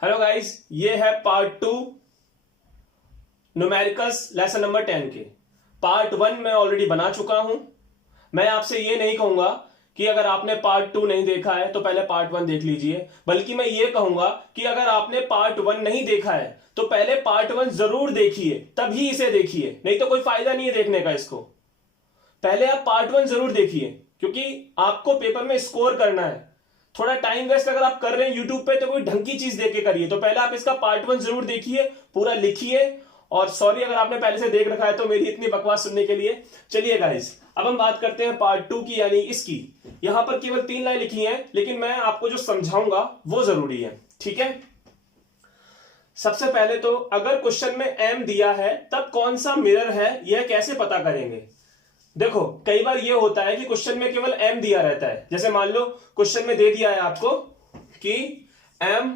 Hello guys, ये है part 2 numericals lesson number 10 के। पार्ट 1 मैं ऑलरेडी बना चुका हूं। मैं आपसे ये नहीं कहूंगा कि अगर आपने पार्ट 2 नहीं देखा है तो पहले पार्ट 1 देख लीजिए, बल्कि मैं ये कहूंगा कि अगर आपने पार्ट 1 नहीं देखा है तो पहले पार्ट 1 जरूर देखिए, तभी इसे देखिए, नहीं तो कोई फायदा नहीं है देखने का इसको। पहले आप पार्ट 1 जरूर देखिए, क्योंकि आपको पेपर में स्कोर करना है। थोड़ा टाइम वेस्ट अगर आप कर रहे हैं यूट्यूब पे तो कोई ढंग की चीज देख के करिए। तो पहले आप इसका पार्ट 1 जरूर देखिए, पूरा लिखिए। और सॉरी अगर आपने पहले से देख रखा है तो मेरी इतनी बकवास सुनने के लिए। चलिए गाइस, अब हम बात करते हैं पार्ट 2 की, यानी इसकी। यहां पर केवल 3 लाइन लिखी हैं, लेकिन मैं आपको जो समझाऊंगा वो जरूरी है, ठीक है। सबसे पहले तो अगर क्वेश्चन में एम दिया है तब कौन सा मिरर है यह कैसे पता करेंगे। देखो, कई बार ये होता है कि क्वेश्चन में केवल m दिया रहता है। जैसे मान लो क्वेश्चन में दे दिया है आपको कि m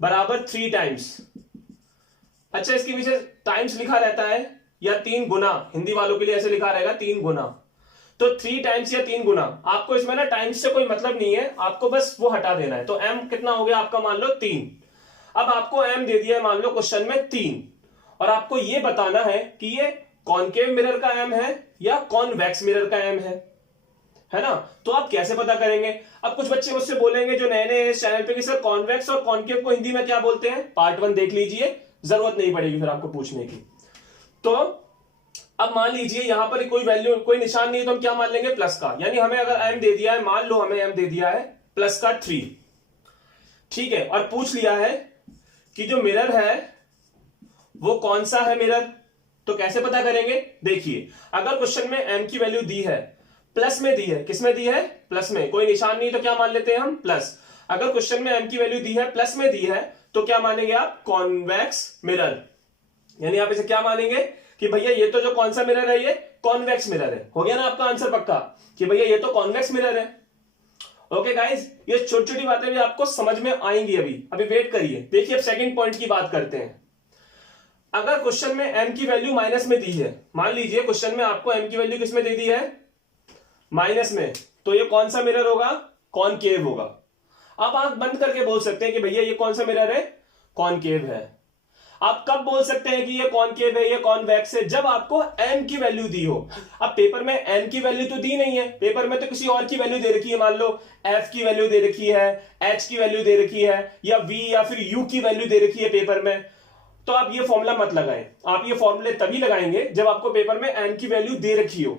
बराबर 3 टाइम्स। अच्छा, इसके पीछे टाइम्स लिखा रहता है या 3 गुना, हिंदी वालों के लिए ऐसे लिखा रहेगा 3 गुना। तो 3 टाइम्स या 3 गुना, आपको इसमें ना टाइम्स से कोई मतलब नहीं है, आपको बस वो हटा देना है। तो m कितना हो गया आपका, मान लो 3। अब आपको m दे दिया है मान लो क्वेश्चन में 3, और आपको ये बताना है कि ये कॉनकेव मिरर का m है या कॉन्वेक्स मिरर का m है ना। तो आप कैसे पता करेंगे। अब कुछ बच्चे मुझसे बोलेंगे जो नए नए इस चैनल पे कि सर कॉन्वेक्स और कॉनकेव को हिंदी में क्या बोलते हैं। पार्ट 1 देख लीजिए, जरूरत नहीं पड़ेगी फिर आपको पूछने की। तो अब मान लीजिए यहां पर कोई वैल्यू, कोई निशान नहीं है, तो हम क्या मान लेंगे, प्लस का। यानी हमें अगर m दे दिया है, मान लो हमें m दे दिया है प्लस का 3, ठीक है, और पूछ लिया है कि जो मिरर है वो कौन सा है मिरर। तो कैसे पता करेंगे, देखिए अगर क्वेश्चन में m की वैल्यू दी है, प्लस में दी है, किस में दी है, प्लस में, कोई निशान नहीं तो क्या मान लेते हैं हम, प्लस। अगर क्वेश्चन में m की वैल्यू दी है, प्लस में दी है, तो क्या मानेंगे आप, कॉन्वेक्स मिरर। यानी आप इसे क्या मानेंगे कि भैया ये तो जो कौन सा मिरर है, ये कॉन्वेक्स मिरर है। हो गया ना आपका आंसर पक्का कि भैया ये तो कॉन्वेक्स मिरर है। ओके गाइस, ये छोटी छोटी बातें भी आपको समझ में आएंगी। अभी वेट करिए। देखिए अब सेकंड पॉइंट की बात करते हैं। अगर क्वेश्चन में m की वैल्यू माइनस में दी है, मान लीजिए क्वेश्चन में आपको m की वैल्यू किस में दे दी है, माइनस में, तो ये कौन सा मिरर होगा, कॉनकेव होगा। आप आंख बंद करके बोल सकते हैं कि भैया ये कौन सा मिरर है, कॉनकेव है। आप कब बोल सकते हैं कि ये कॉनकेव है, ये कॉन्वेक्स है, जब आपको m की वैल्यू दी हो। अब पेपर में m की वैल्यू तो दी नहीं है, पेपर में तो किसी और की वैल्यू दे रखी है। मान लो f की वैल्यू दे रखी है, h की वैल्यू दे रखी है, या v या फिर u की वैल्यू दे रखी है पेपर में। तो आप ये फॉर्मूला मत लगाएं। आप ये फॉर्मूले तभी लगाएंगे जब आपको पेपर में m की वैल्यू दे रखी हो।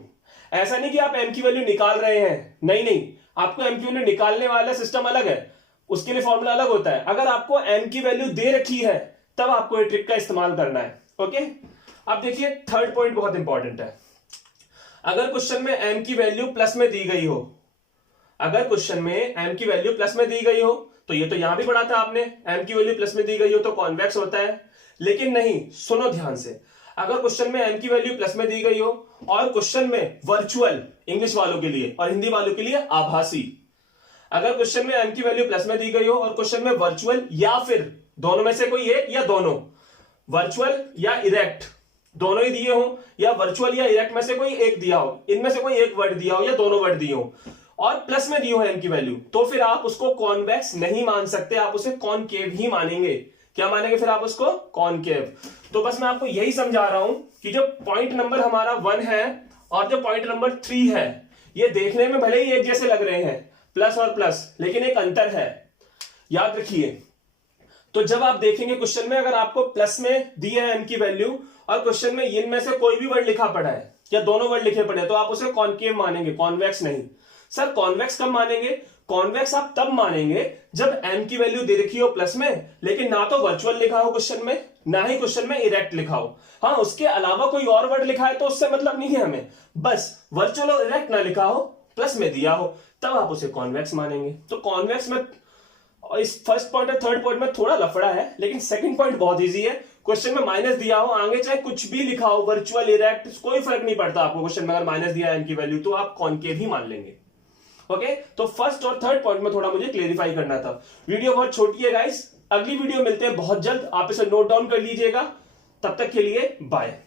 ऐसा नहीं कि आप m की वैल्यू निकाल रहे हैं, नहीं नहीं, आपको m की वैल्यू निकालने वाला सिस्टम अलग है, उसके लिए फॉर्मूला अलग होता है। अगर आपको m की वैल्यू दे रखी है तब आपको ये ट्रिक का इस्तेमाल करना है। ओके, अब देखिए थर्ड पॉइंट बहुत इंपॉर्टेंट है। अगर क्वेश्चन में m की वैल्यू प्लस में दी गई हो, अगर क्वेश्चन में m की वैल्यू प्लस में दी गई हो, तो ये तो यहां भी पढ़ा था आपने, m की वैल्यू प्लस में दी गई हो तो कॉन्वेक्स होता है। लेकिन नहीं, सुनो ध्यान से, अगर क्वेश्चन में m की वैल्यू प्लस में दी गई हो और क्वेश्चन में वर्चुअल, इंग्लिश वालों के लिए और हिंदी वालों के लिए आभासी, अगर क्वेश्चन में m की वैल्यू प्लस में दी गई हो और क्वेश्चन में वर्चुअल या फिर दोनों में से कोई एक या दोनों, वर्चुअल या इरेक्ट दोनों ही दिए हो, या वर्चुअल या इरेक्ट में से कोई एक दिया हो, इनमें से कोई एक वर्ड दिया हो या दोनों वर्ड दिए हो, और प्लस में दी हो m की वैल्यू, तो फिर आप उसको कॉन्वेक्स नहीं मान सकते, आप उसे कॉनकेव ही मानेंगे। क्या मानेंगे फिर आप उसको, कॉनकेव। तो बस मैं आपको यही समझा रहा हूं कि जो पॉइंट नंबर हमारा 1 है और जो पॉइंट नंबर 3 है, ये देखने में भले ही एक जैसे लग रहे हैं, प्लस और प्लस, लेकिन एक अंतर है, याद रखिए। तो जब आप देखेंगे क्वेश्चन में अगर आपको प्लस में दी है m की वैल्यू और क्वेश्चन में इनमें से कोई भी वर्ड लिखा पड़ा है या दोनों वर्ड लिखे पड़े हैं, तो आप उसे कॉनकेव मानेंगे, कॉन्वेक्स नहीं। सर कॉन्वेक्स कब मानेंगे, कॉन्वेक्स आप तब मानेंगे जब m की वैल्यू दे रखी हो प्लस में, लेकिन ना तो वर्चुअल लिखा हो क्वेश्चन में, ना ही क्वेश्चन में इरेक्ट लिखा हो। हाँ, उसके अलावा कोई और वर्ड लिखा है तो उससे मतलब नहीं है हमें, बस वर्चुअल और इरेक्ट ना लिखा हो, प्लस में दिया हो, तब आप उसे कॉन्वेक्स मानेंगे। तो कॉन्वेक्स में इस फर्स्ट पॉइंट और थर्ड पॉइंट में थोड़ा लफड़ा है, लेकिन सेकंड पॉइंट बहुत इजी है। क्वेश्चन में माइनस दिया हो, आगे चाहे कुछ भी लिखा हो, वर्चुअल इरेक्ट, कोई फर्क नहीं पड़ता आपको। क्वेश्चन में अगर माइनस दिया है m की वैल्यू तो आप कॉनकेव ही मान लेंगे। ओके, तो फर्स्ट और थर्ड पॉइंट में थोड़ा मुझे क्लेरिफाई करना था। वीडियो बहुत छोटी है गाइस, अगली वीडियो मिलते हैं बहुत जल्द, आप इसे नोट डाउन कर लीजिएगा। तब तक के लिए बाय।